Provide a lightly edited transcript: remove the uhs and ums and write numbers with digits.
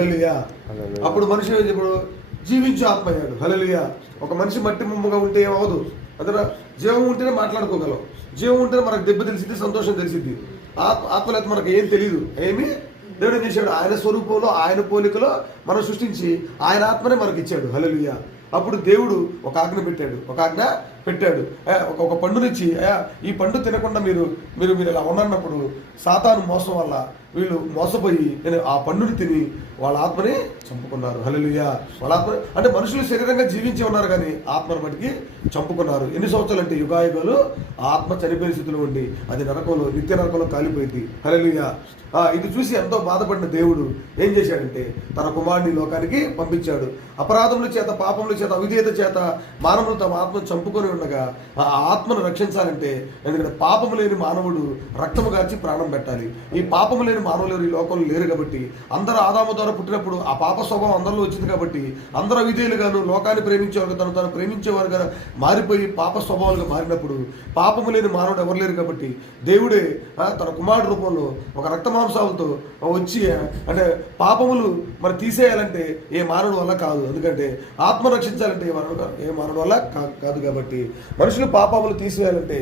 హల్లెలూయా. అప్పుడు మనిషి ఇప్పుడు జీవించు ఆత్మ అయ్యాడు. హల్లెలూయా. ఒక మనిషి మట్టి ముమ్మగా ఉంటే ఏమవదు. అందులో జీవం ఉంటేనే మాట్లాడుకోగలం. జీవం ఉంటేనే మనకు దెబ్బ తెలిసింది, సంతోషం తెలిసింది. ఆత్మలేత మనకు ఏం తెలియదు. ఏమి దేవుడు ఏం చేశాడు? ఆయన స్వరూపంలో ఆయన పోలికలో మనం సృష్టించి ఆయన ఆత్మనే మనకి ఇచ్చాడు. హల్లెలూయా. అప్పుడు దేవుడు ఒక ఆజ్ఞ పెట్టాడు. ఒక పండునిచ్చి ఈ పండు తినకుండా మీరు మీరు మీరు ఇలా ఉన్నప్పుడు సాతాను మోసం వల్ల వీళ్ళు మోసపోయి ఆ పండుని తిని వాళ్ళ ఆత్మని చంపుకున్నారు. హల్లెలూయా. వాళ్ళ ఆత్మ అంటే మనుషులు శరీరంగా జీవించి ఉన్నారు కానీ ఆత్మను బట్టికి చంపుకున్నారు. ఎన్ని సంవత్సరాలు అంటే యుగాయుగాలు ఆత్మ చనిపోయిన స్థితిలో ఉండి అది నరకంలో, నిత్య నరకంలో కాలిపోయింది. హల్లెలూయా. ఇది చూసి ఎంతో బాధపడిన దేవుడు ఏం చేశాడంటే తన కుమారుని లోకానికి పంపించాడు. అపరాధముల చేత, పాపముల చేత, అవిధేయత చేత మానవులు తమ ఆత్మను చంపుకొని ఉండగా ఆ ఆత్మను రక్షించాలంటే, ఎందుకంటే పాపము లేని మానవుడు రక్తము గార్చి ప్రాణం పెట్టాలి. ఈ పాపము లేని మానవులు ఈ లోకంలో లేరు కాబట్టి, అందరూ ఆదాము ద్వారా పుట్టినప్పుడు ఆ పాప స్వభావం అందరిలో వచ్చింది కాబట్టి అందరూ అవిధేయులుగాను లోకాన్ని ప్రేమించేవారు తను ప్రేమించేవారుగా మారిపోయి పాప స్వభావాలుగా మారినప్పుడు పాపము లేని మానవుడు ఎవరు లేరు కాబట్టి దేవుడే తన కుమారుడు రూపంలో ఒక రక్త మాంసాలతో వచ్చి అంటే పాపములు మరి తీసేయాలంటే ఏ మానవుడు వల్ల కాదు. ఎందుకంటే ఆత్మ రక్షించాలంటే ఏ మానవుడు వల్ల కాదు కాబట్టి మనుషులు పాపములు తీసేయాలంటే